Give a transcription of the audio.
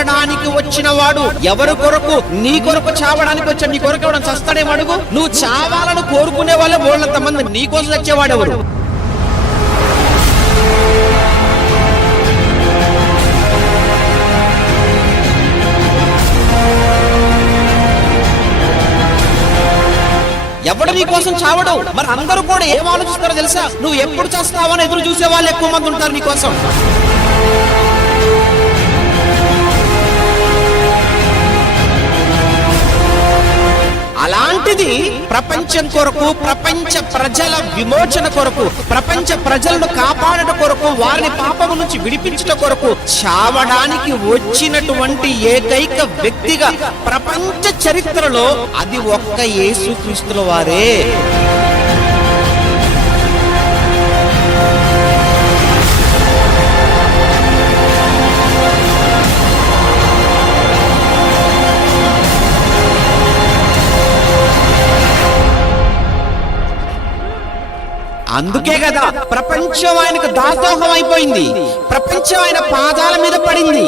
కొనడానికి వచ్చిన వాడు ఎవరు కొరకు? నీ కొరకు చావడానికి వచ్చాడు నీ కొరకు ఎవడం చస్తాడేమో అడుగు. నువ్వు చావాలని కోరుకునే వాళ్ళే బోళ్ళంత మంది. నీ కోసం వచ్చేవాడు ఎవరు? ఎవడు నీ కోసం చావడు? మరి అందరూ కూడా ఏం ఆలోచిస్తారో తెలుసా? నువ్వు ఎప్పుడు చేస్తావని ఎదురు చూసే వాళ్ళు ఎక్కువ మంది ఉంటారు నీ కోసం. అలాంటిది ప్రపంచం కొరకు ప్రపంచ ప్రజల విమోచన కొరకు ప్రపంచ ప్రజలను కాపాడట కొరకు వారిని పాపము నుంచి విడిపించట కొరకు చావడానికి వచ్చినటువంటి ఏకైక వ్యక్తిగా ప్రపంచ చరిత్రలో అది ఒక్క యేసుక్రీస్తుల వారే. అందుకే కదా ప్రపంచం ఆయనకు దాసోహం అయిపోయింది. ప్రపంచం ఆయన పాదాల మీద పడింది.